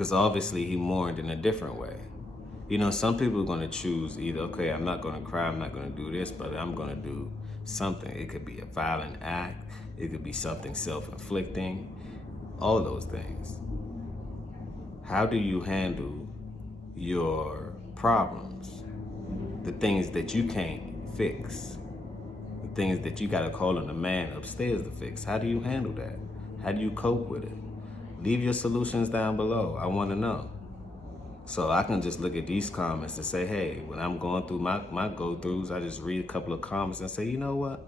Because obviously he mourned in a different way. You know, some people are going to choose either, okay, I'm not going to cry, I'm not going to do this, but I'm going to do something. It could be a violent act. It could be something self-inflicting. All those things. How do you handle your problems? The things that you can't fix. The things that you got to call on the man upstairs to fix. How do you handle that? How do you cope with it? Leave your solutions down below. I want to know. So I can just look at these comments and say, hey, when I'm going through my go-throughs, I just read a couple of comments and say, you know what?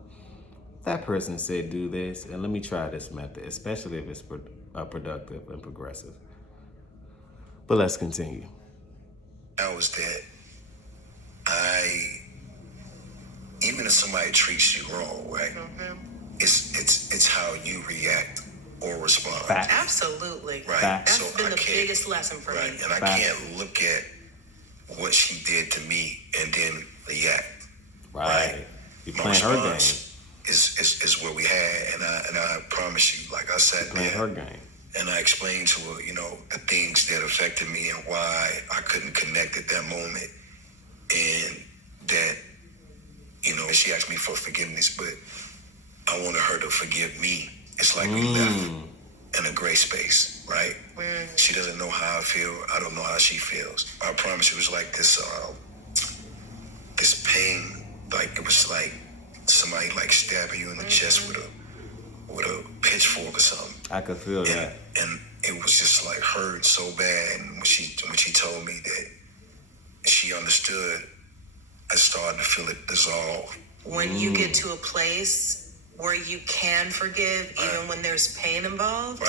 That person said do this, and let me try this method, especially if it's productive and progressive. But let's continue. I was that even if somebody treats you wrong, right? Mm-hmm. It's how you react or respond. Facts. Absolutely. Right. Facts. That's been the biggest lesson for me. And I can't look at what she did to me and then react. Right. You playing her game. Is what we had, and I promise you, like I sat there her game. and I explained to her, you know, the things that affected me and why I couldn't connect at that moment, and that, you know, she asked me for forgiveness, but I wanted her to forgive me. It's like we left in a gray space, right? She doesn't know how I feel. I don't know how she feels. I promise you, it was like this pain, like it was like somebody like stabbing you in the chest with a pitchfork or something. I could feel that. And it was just like hurt so bad. And when she told me that she understood, I started to feel it dissolve. When you get to a place where you can forgive, even when there's pain involved,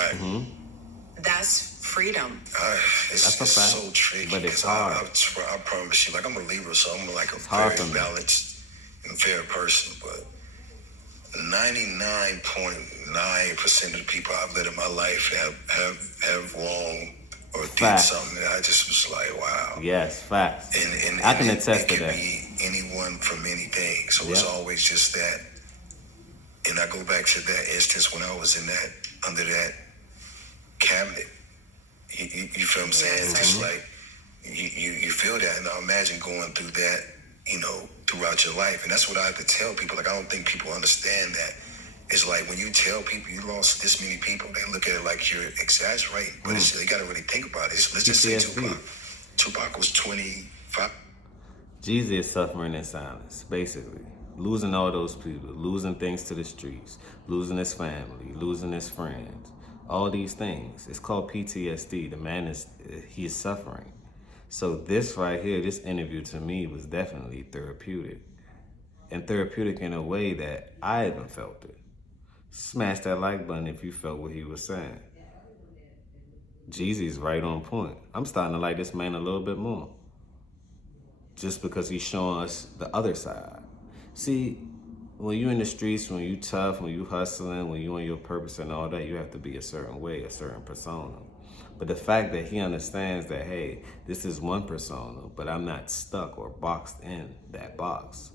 that's freedom. It's so tricky, but it's hard. I promise you, like I'm a Libra, so I'm like a very balanced and fair person, but 99.9% of the people I've led in my life have wronged or did something that I just was like, wow. Yes, facts. And I can attest to that. It can be anyone from anything, so it's always just that. And I go back to that instance when I was in that, under that cabinet. You feel what I'm saying? It's just like, you feel that, and I imagine going through that, you know, throughout your life. And that's what I have to tell people. Like, I don't think people understand that. It's like when you tell people you lost this many people, they look at it like you're exaggerating. But they got to really think about it. Let's just say Tupac. Tupac was 25. Jeezy is suffering in silence, basically. Losing all those people, losing things to the streets, losing his family, losing his friends. All these things. It's called PTSD. The man he is suffering. So this right here, this interview to me was definitely therapeutic. And therapeutic in a way that I even felt it. Smash that like button if you felt what he was saying. Jeezy's right on point. I'm starting to like this man a little bit more. Just because he's showing us the other side. See, when you in the streets, when you tough, when you hustling, when you on your purpose and all that, you have to be a certain way, a certain persona. But the fact that he understands that, hey, this is one persona, but I'm not stuck or boxed in that box.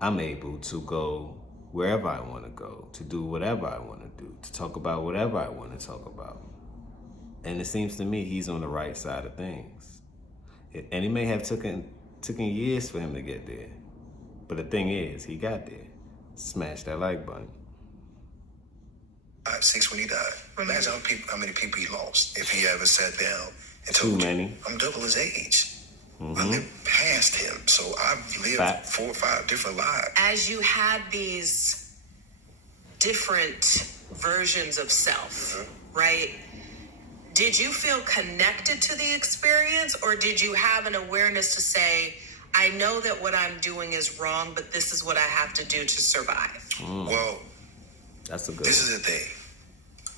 I'm able to go wherever I want to go, to do whatever I want to do, to talk about whatever I want to talk about. And it seems to me he's on the right side of things. And it may have taken years for him to get there. But the thing is, he got there. Smash that like button. 6 when he died. Imagine how many people he lost if he ever sat down and Too told many. you, I'm double his age. I lived past him, so I've lived 4 or 5 different lives. As you had these different versions of self, right? Did you feel connected to the experience, or did you have an awareness to say, I know that what I'm doing is wrong, but this is what I have to do to survive? Well, that's a good this is the thing.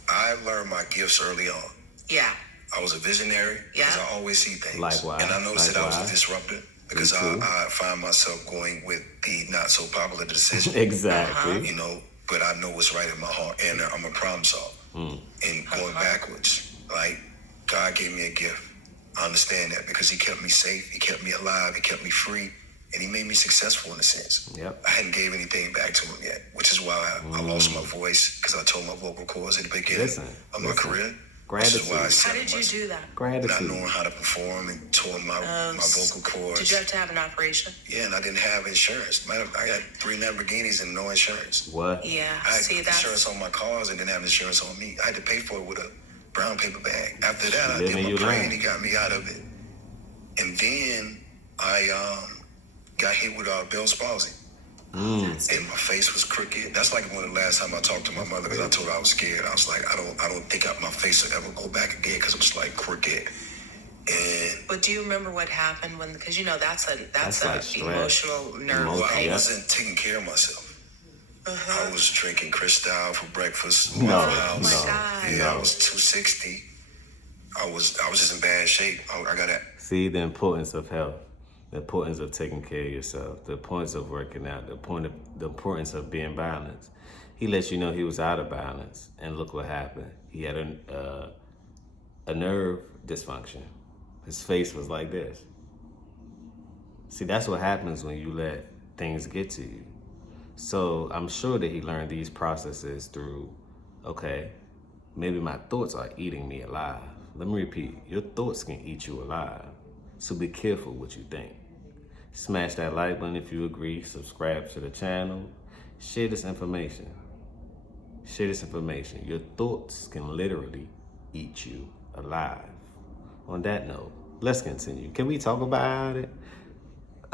I learned my gifts early on. Yeah. I was a visionary because I always see things. Likewise. And I noticed that I was a disruptor because I find myself going with the not so popular decision. Exactly. You know, but I know what's right in my heart, and I'm a problem solver. And going backwards, like, God gave me a gift. I understand that because he kept me safe, he kept me alive, he kept me free, and he made me successful in a sense. Yep. I hadn't gave anything back to him yet, which is why I lost my voice, because I told my vocal cords at the beginning of my career. Which is why I Gratitude. said How did you do that? not Gratitude. knowing how to perform and tore my vocal cords. Did you have to have an operation? Yeah, and I didn't have insurance. I got 3 Lamborghinis and no insurance. What? Yeah. I had See, insurance that's on my cars and didn't have insurance on me. I had to pay for it with a brown paper bag. After that, I Living did you my prayer learn. and he got me out of it. And then I got hit with Bell's palsy. And my face was crooked. That's like one of the last time I talked to my mother because I told her I was scared. I was like, I don't think my face will ever go back again because it was like crooked. And But do you remember what happened when? Because you know that's That's a like stress. emotional nerve. Emotional, I thing. yeah. wasn't taking care of myself. I was drinking Cristal for breakfast. No, Waffle Oh House. my God. Yeah, I was 260. I was just in bad shape. I got that. See the importance of health, the importance of taking care of yourself, the importance of working out, the importance of being balanced. He let you know he was out of balance, and look what happened. He had a nerve dysfunction. His face was like this. See, that's what happens when you let things get to you. So I'm sure that he learned these processes through, okay, maybe my thoughts are eating me alive. Let me repeat, your thoughts can eat you alive. So be careful what you think. Smash that like button if you agree, subscribe to the channel, share this information. Share this information. Your thoughts can literally eat you alive. On that note, let's continue. Can we talk about it?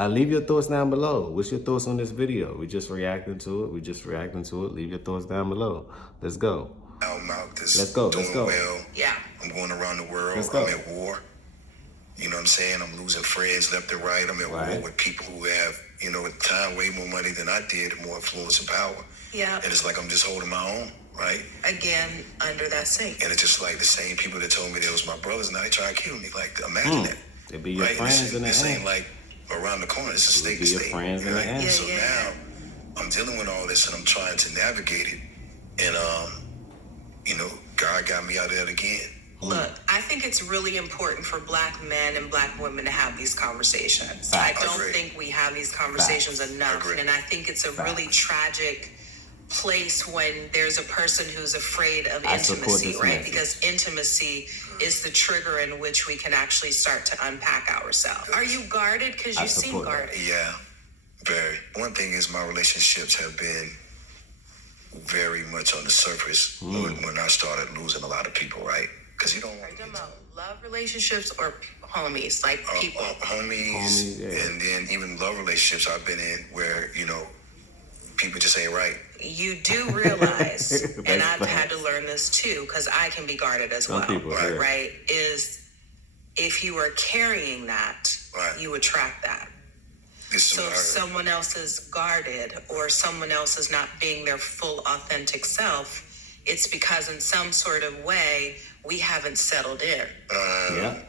Leave your thoughts down below. What's your thoughts on this video? We just reacting to it. Leave your thoughts down below. Let's go. I'm out this Let's go, doing let's go. well. Yeah. I'm going around the world. Let's go. I'm at war. You know what I'm saying? I'm losing friends left and right. I'm at war Right. with people who have, at the time, way more money than I did, more influence and power. Yeah. And it's like I'm just holding my own, right? Again, under that sink. And it's just like the same people that told me they was my brothers, now they try to kill me. Like, imagine that. It be your Right? friends in the This ain't end. like around the corner. It's a state be to your state. friends in the end. Yeah, So yeah. now I'm dealing with all this and I'm trying to navigate it. And, God got me out of that again. Look, I think it's really important for Black men and Black women to have these conversations. Facts. I don't Agree. think we have these conversations enough. Agree. And I think it's a really tragic place when there's a person who's afraid of I support intimacy, this right? message. Because intimacy is the trigger in which we can actually start to unpack ourselves. Are you guarded? Because I you seem support that. guarded. Yeah, very. One thing is my relationships have been very much on the surface when I started losing a lot of people, right? Because you don't want Are you talking about love relationships or homies, like people? homies, yeah. and then even love relationships I've been in where, people just ain't right. You do realize, and That's I've had facts. to learn this too, because I can be guarded as Some well, people are. right? Is if you are carrying that, Right. you attract that. This is So what I if heard. someone else is guarded or someone else is not being their full authentic self, it's because in some sort of way we haven't settled in. Yeah, And,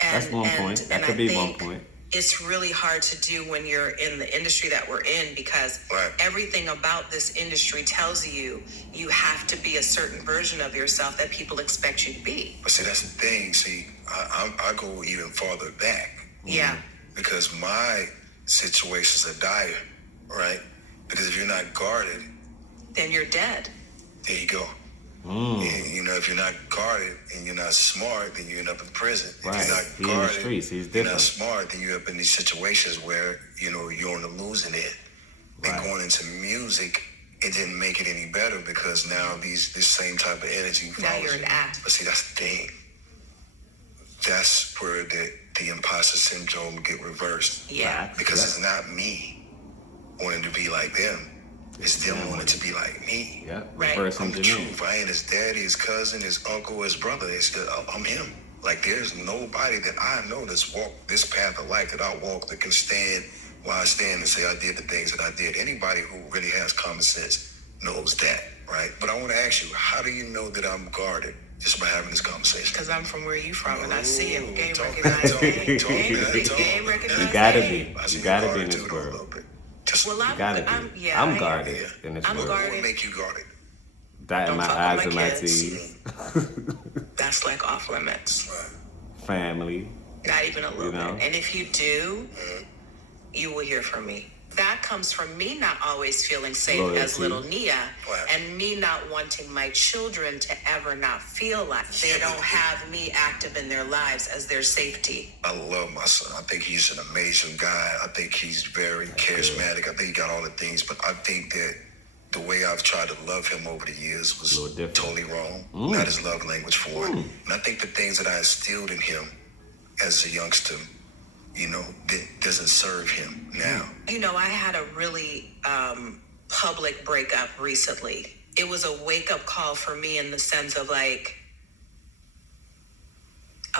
that's one point. That and could I be think one point. it's really hard to do when you're in the industry that we're in because Right. everything about this industry tells you you have to be a certain version of yourself that people expect you to be. But see, that's the thing. See, I go even farther back. Yeah. Because my situations are dire, right? Because if you're not guarded, Then you're dead. there you go. And, if you're not guarded and you're not smart, then you end up in prison. Right. If you're not He in the guarded, streets. He's you're not different. smart, then you're up in these situations where, you're on the losing end. Right. And going into music, it didn't make it any better because now this same type of energy Now follows you're an you. act. But see, that's the thing. That's where the imposter syndrome get reversed. Yeah. Because it's not me wanting to be like them. It's them wanting to be like me. Yeah, Right. reverse I'm the engineering. truth. I ain't his daddy, his cousin, his uncle, his brother. I'm him. Like, there's nobody that I know that's walked this path of life that I walk that can stand while I stand and say I did the things that I did. Anybody who really has common sense knows that, right? But I want to ask you, how do you know that I'm guarded just by having this conversation? Because I'm from where you from and I see him. Game Talk recognized. that Game, talk, game, talk that talk. game recognized. You gotta game. be. I see You gotta be guarded in this too, though, a world. little bit. Just Well, You gotta I'm be. yeah, I'm I- guarded Yeah. in this I'm world. what guarded. would make you guarded? Dotting Don't my fuck with I's my and my kids. T's. That's like off limits. Family. Not even a little You know? bit. And if you do, you will hear from me. that comes from me not always feeling safe as little Nia, and me not wanting my children to ever not feel like they don't have me active in their lives as their safety. I love my son. I think he's an amazing guy. I think he's very charismatic. I think he got all the things, but I think that the way I've tried to love him over the years was totally wrong. Not his love language for it. And I think the things that I instilled in him as a youngster, you know, that doesn't serve him now. You know, I had a really public breakup recently. It was a wake-up call for me in the sense of like,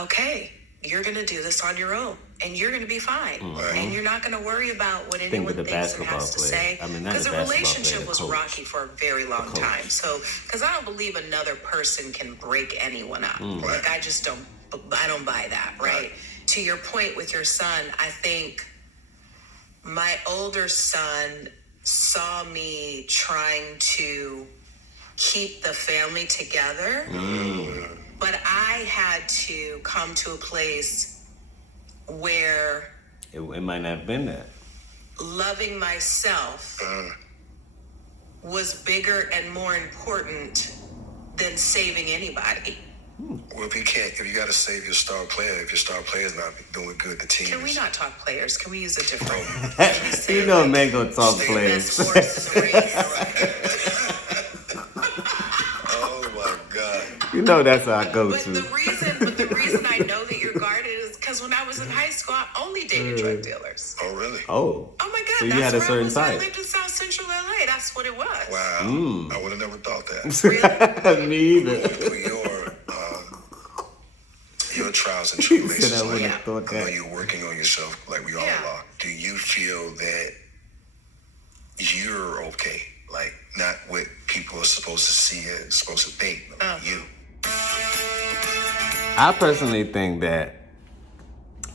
okay, you're going to do this on your own, and you're going to be fine. And you're not going to worry about what anyone thinks and has to say. Because the relationship was rocky for a very long time. So, because I don't believe another person can break anyone up. Like, I don't buy that, right? To your point with your son, I think my older son saw me trying to keep the family together, but I had to come to a place where it might not have been that. Loving myself was bigger and more important than saving anybody. Well, if you got to save your star player, if your star player is not doing good, the team. Can we not talk players? Can we use a different? You know, man, gonna talk players. Oh my God! You know that's our go-to. But the reason I know that you're guarded is because when I was in high school, I only dated drug dealers. Oh really? Oh my God! So you had a certain type. I lived in South Central LA. That's what it was. Wow! I would have never thought that. Really? Me either. Going through your trials and tribulations. I know you're working on yourself, like we all are. Do you feel that you're okay? Like, not what people are supposed to see and supposed to think, you. I personally think that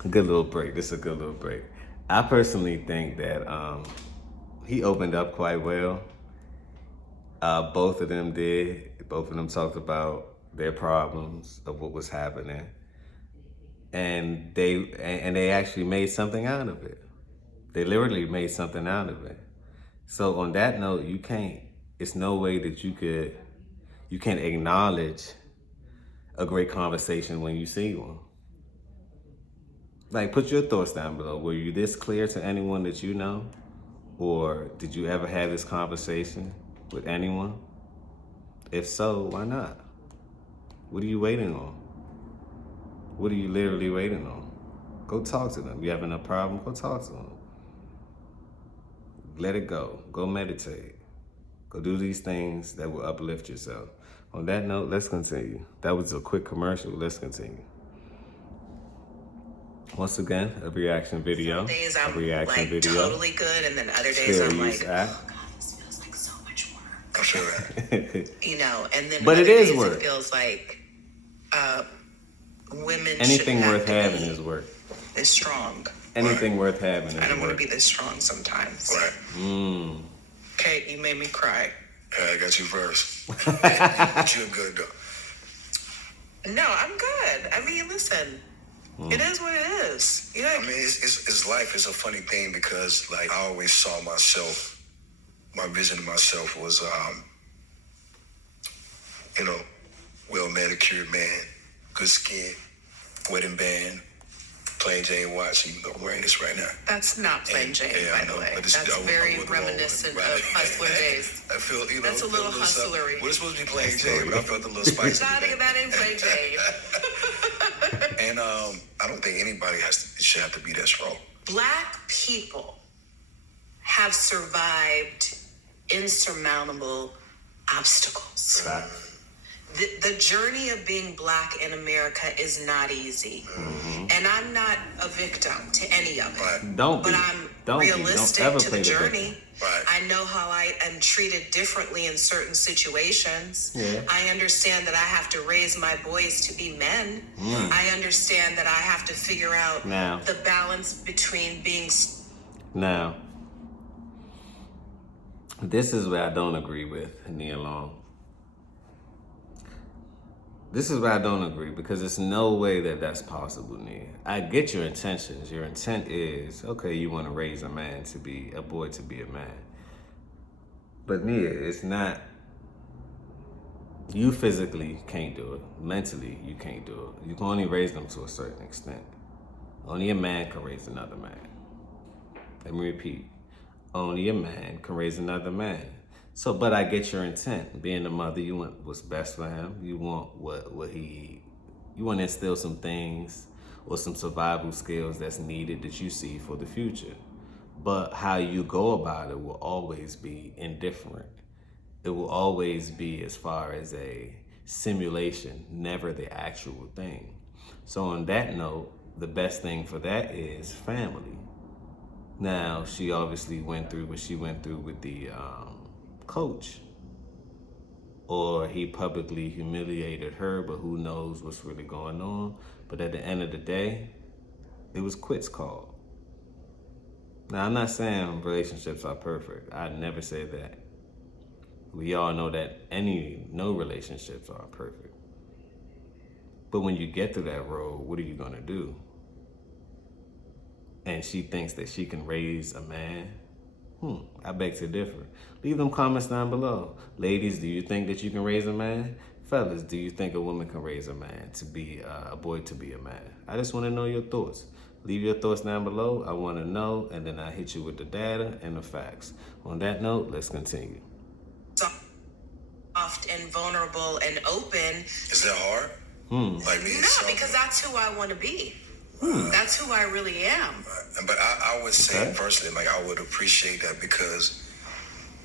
good little break. This is a good little break. I personally think that he opened up quite well. Both of them did. Both of them talked about their problems of what was happening, and they actually made something out of it. They literally made something out of it. So on that note, it's no way that you can acknowledge a great conversation when you see one. Like, put your thoughts down below. Were you this clear to anyone that you know? Or did you ever have this conversation with anyone? If so, why not? What are you waiting on? What are you literally waiting on? Go talk to them. You having a problem? Go talk to them. Let it go. Go meditate. Go do these things that will uplift yourself. On that note, let's continue. That was a quick commercial. Let's continue. Once again, a reaction video. Some days I'm totally good, and then other days I'm like, oh God, this feels like so much work. I'm sure that. You know, and then but other it is days work. It feels like women anything should worth having is work. Is strong. Anything worth having is work. I don't want to be this strong sometimes. Right. Kate, you made me cry. I got you first. But you're good though. No, I'm good. I mean, listen. It is what it is. Yeah. I mean, it's life is a funny thing because, like, I always saw myself. My vision of myself was, well manicured man, good skin, wedding band, plain Jane watch. Even though I'm wearing this right now. That's not plain Jane, by the way. That's very reminiscent of Hustler days. I feel, that's a little hustlery. Well, it's supposed to be plain Jane, but I felt a little spicy. That ain't plain Jane. And I don't think anybody should have to be that strong. Black people have survived insurmountable obstacles. The journey of being Black in America is not easy. And I'm not a victim to any of it. But I'm realistic to the journey. I know how I am treated differently in certain situations. I understand that I have to raise my boys to be men. I understand that I have to figure out the balance between being... Now, this is where I don't agree with Nia Long. This is where I don't agree, because there's no way that that's possible, Nia. I get your intentions. Your intent is, okay, you want to raise a man to be, a boy to be a man. But Nia, it's not, you physically can't do it. Mentally, you can't do it. You can only raise them to a certain extent. Only a man can raise another man. Let me repeat. Only a man can raise another man. So, but I get your intent. Being a mother, you want what's best for him. You want you want to instill some things or some survival skills that's needed that you see for the future. But how you go about it will always be indifferent. It will always be as far as a simulation, never the actual thing. So on that note, the best thing for that is family. Now, she obviously went through what she went through with the coach, or he publicly humiliated her, but who knows what's really going on. But at the end of the day, it was quits called. Now, I'm not saying relationships are perfect. I never say that. We all know that no relationships are perfect. But when you get to that road, what are you gonna do? And she thinks that she can raise a man? I beg to differ. Leave them comments down below. Ladies, do you think that you can raise a man? Fellas, do you think a woman can raise a man to be a boy to be a man? I just want to know your thoughts. Leave your thoughts down below. I want to know, and then I hit you with the data and the facts. On that note, let's continue. Soft and vulnerable and open. Is that hard? Like me? No, because that's who I want to be. That's who I really am. But I would say personally, like I would appreciate that, because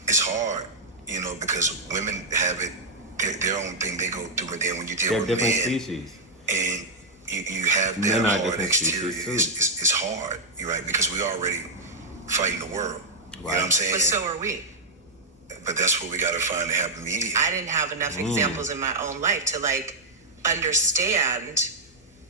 it's hard, you know, because women have it, their own thing they go through, but then when you deal They're with different men, species. and you have their Men are hard different exterior, species, it's hard, you're right, because we already fighting the world. You know what I'm saying? But so are we. But that's what we got to find to have media. I didn't have enough examples in my own life to like understand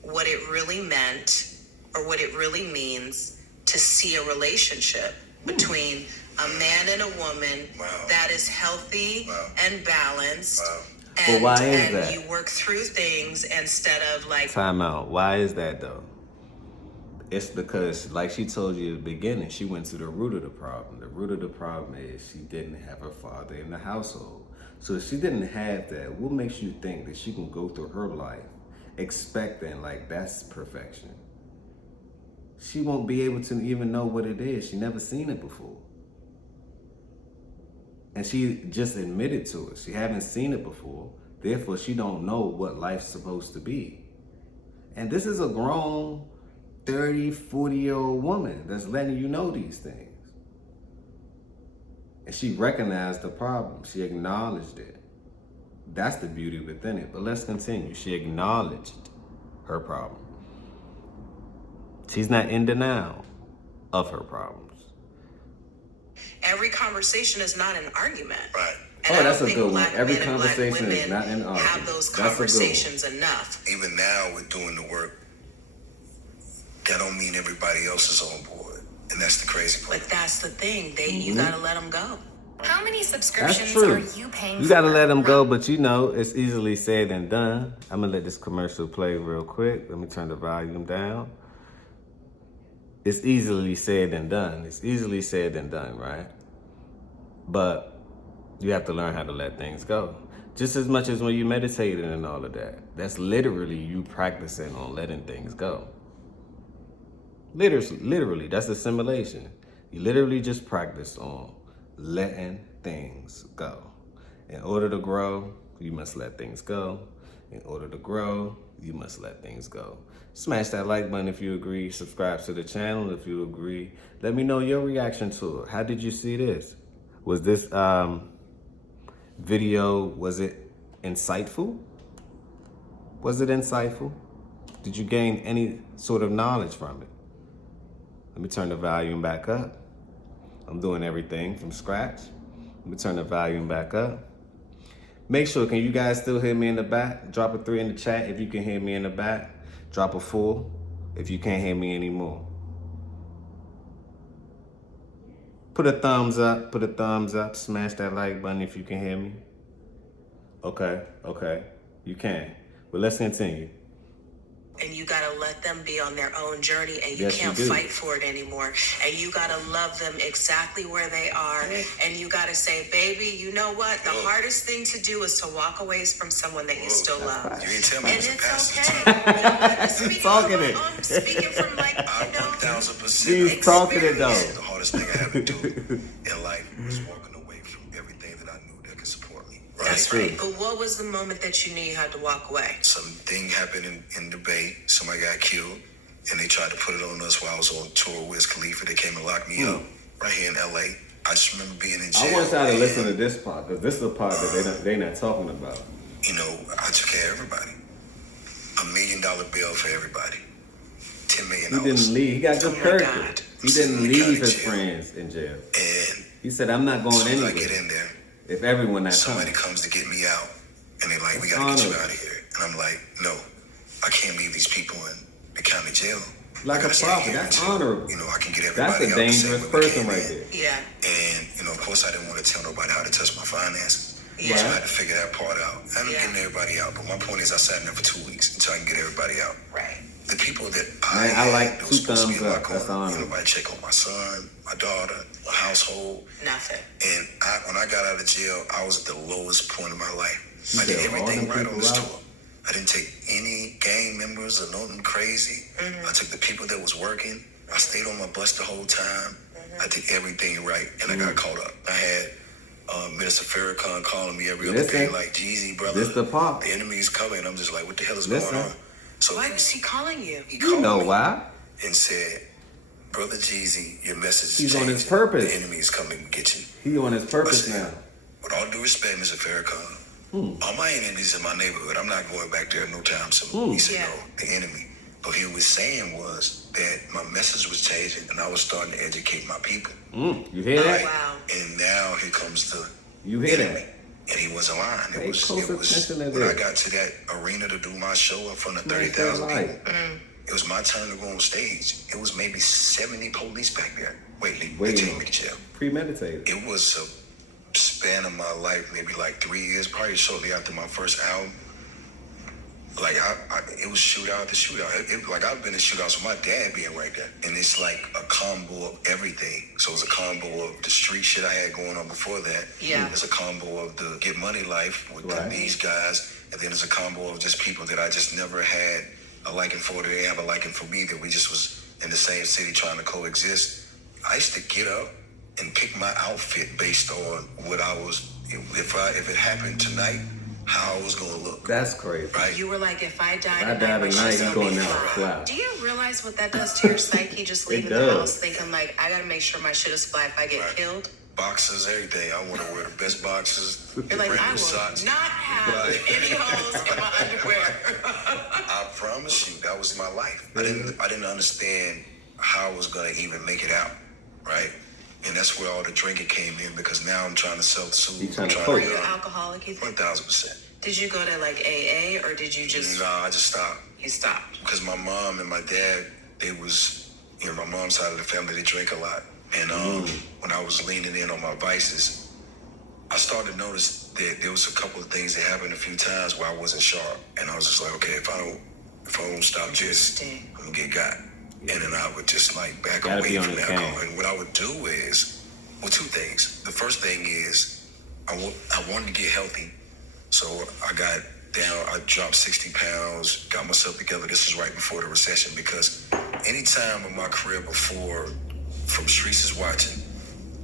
what it really meant or what it really means to see a relationship between a man and a woman that is healthy and balanced. But why is and that? you work through things instead of like... Time out. Why is that though? It's because, like she told you at the beginning, she went to the root of the problem. The root of the problem is she didn't have her father in the household. So if she didn't have that, what makes you think that she can go through her life expecting like that's perfection? She won't be able to even know what it is. She never seen it before. And she just admitted to it. She haven't seen it before. Therefore, she don't know what life's supposed to be. And this is a grown 30, 40-year-old woman that's letting you know these things. And she recognized the problem. She acknowledged it. That's the beauty within it. But let's continue. She acknowledged her problem. She's not in denial of her problems. Every conversation is not an argument. Right. And Oh, I that's don't a think good one. black Every men and black conversation is women not an argument. have those That's a good one. conversations enough. Even now, with doing the work, that don't mean everybody else is on board, and that's the crazy part. But that's the thing. You gotta let them go. How many That's subscriptions true. are you paying You gotta for? let them go, but you know, it's easily said than done. I'm gonna let this commercial play real quick. Let me turn the volume down. It's easily said than done. It's easily said than done, right? But you have to learn how to let things go. Just as much as when you meditated and all of that. That's literally you practicing on letting things go. Literally, that's assimilation. You literally just practice on letting things go. In order to grow, you must let things go. In order to grow, you must let things go. Smash that like button if you agree. Subscribe to the channel if you agree. Let me know your reaction to it. How did you see this? Was this video, was it insightful? Was it insightful? Did you gain any sort of knowledge from it? Let me turn the volume back up. I'm doing everything from scratch. Let me turn the volume back up. Make sure, can you guys still hear me in the back? Drop a 3 in the chat if you can hear me in the back. Drop a 4 if you can't hear me anymore. Put a thumbs up, smash that like button if you can hear me. Okay, you can. But let's continue. And you gotta let them be on their own journey, and you Yes, can't you do. fight for it anymore. And you gotta love them exactly where they are. And you gotta say, baby, you know what? The hardest thing to do is to walk away from someone that you still love. You ain't tell me And as a it's pastor. okay. Talking it. I'm speaking from like, I you know, 1000% He's talking it though. the hardest thing I had to do in life was walking away from everything that I knew that could support me. Right? that's right. But what was the moment that you knew you had to walk away? Something happened in the Bay. Somebody got killed, and they tried to put it on us while I was on tour with Wiz Khalifa. They came and locked me up right here in LA. I just remember being in jail. I want y'all to listen to this part, because this is the part that they not talking about. You know, I took care of everybody. $1 million bill for everybody. $10 million. He didn't leave. He got good my character. God. He didn't leave his jail. friends in jail. And He said, I'm not going as soon as I anywhere. get in there, If everyone not somebody coming. comes to get me out, and they're like, we That's gotta get you honorable. out of here. And I'm like, no, I can't leave these people in the county jail. Like I a gotta stay prophet. here That's until, honorable. you know, I can get That's everybody a out the same dangerous way we person came right in. there. Yeah. And, you know, of course, I didn't want to tell nobody how to touch my finances. Yeah. So I had to figure that part out. I'm Yeah. getting everybody out. But my point is, I sat in there for 2 weeks until I can get everybody out. Right. The people that Man, I like that 2 was supposed to be thumbs in my up. That's corner, honorable. nobody check on my son, my daughter, my household. Nothing. And when I got out of jail, I was at the lowest point of my life. You I did bailed all everything them right on people this out? tour. I didn't take any gang members or nothing crazy. I took the people that was working. I stayed on my bus the whole time. I did everything right, and I got caught up. I had Minister Farrakhan calling me every other day, Listen. like, Jeezy, brother, This the part. the enemy's coming. I'm just like, what the hell is Listen. going on? So Why was he calling you? he You called know me why? and said, Brother Jeezy, your message is He's on his changing. purpose. The enemy is coming to get you. He on his purpose I said, now. with all due respect, Mr. Farrakhan, all my enemies in my neighborhood, I'm not going back there no time soon. He said, Yeah. no, the enemy. What he was saying was that my message was changing and I was starting to educate my people. You hear that? Wow. And now here comes the You hear enemy. that? And he wasn't lying. Pay It was close attention to when I this. got to that arena to do my show in front of Man, 30,000 say it people. It was my turn to go on stage. It was maybe 70 police back there waiting Waiting. to take me to jail. Premeditated. It was a span of my life, maybe like 3 years, probably shortly after my first album. Like it was shootout after shootout. Like I've been in shootouts with my dad being right there, and it's like a combo of everything. So it's a combo of the street shit I had going on before that. Yeah. It's a combo of the get money life with Right. these guys, and then it's a combo of just people that I just never had a liking for. They didn't have a liking for me. That we just was in the same city trying to coexist. I used to get up and pick my outfit based on what I was. If it happened tonight, how I was gonna look. That's crazy. Right. You were like, if I died If I died my tonight, shit's you gonna going be down fly. fly. Do you realize what that does to your psyche? Just leaving the does. house thinking like, I gotta make sure my shit is fly if I get Right. killed. Boxes, everything. I want to wear the best boxes. You're like, brand I new will socks. not have Right. any holes in my underwear. I promise you, that was my life. I didn't understand how I was gonna even make it out, right? And that's where all the drinking came in because now I'm trying to self-soothe. You trying to Were cope. you alcoholic? You think? 1,000%. Did you go to like AA or did you just? No, I just stopped You stopped. because my mom and my dad, they was, you know, my mom's side of the family, they drink a lot. And when I was leaning in on my vices, I started to notice that there was a couple of things that happened a few times where I wasn't sharp, and I was just like, okay, if I don't stop this, Interesting. I'm gonna get got. And then I would just like back Gotta away be on from his alcohol. game. And what I would do is, well, 2 things. The first thing is I wanted to get healthy, so I got down. I dropped 60 pounds, got myself together. This is right before the recession because any time in my career before, from Streets is Watching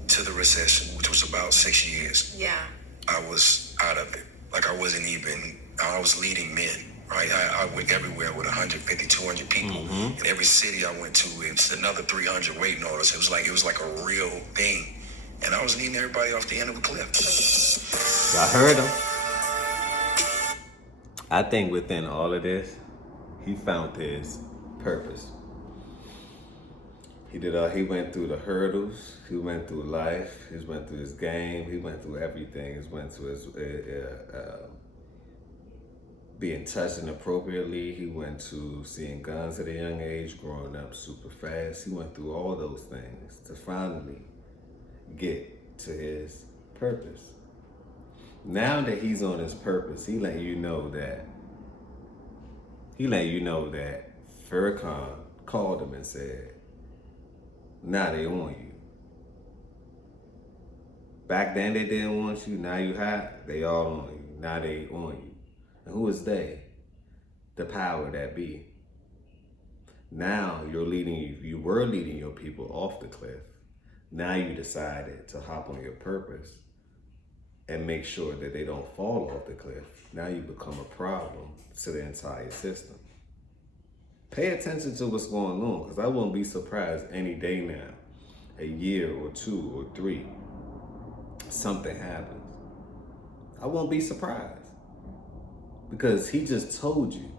to the recession, which was about 6 years, Yeah. I was out of it. Like I wasn't even, I was leading men, right? I went everywhere with 150, 200 people. In every city I went to, it's another 300 waiting on us. It was like a real thing. And I was leading everybody off the end of a cliff. I heard him. I think within all of this, he found his purpose. He went through the hurdles. He went through life. He went through his game. He went through everything. He went through his being touched inappropriately. He went to seeing guns at a young age, growing up super fast. He went through all those things to finally get to his purpose. Now that he's on his purpose, he letting you know that He let you know that Farrakhan called him and said, now they on you. Back then they didn't want you, now you hot, they all on you. Now they on you. And who is they? The power that be. Now you were leading your people off the cliff. Now you decided to hop on your purpose and make sure that they don't fall off the cliff. Now you become a problem to the entire system. Pay attention to what's going on, because I wouldn't be surprised any day now, a year or 2 or 3, something happens. I won't be surprised, because he just told you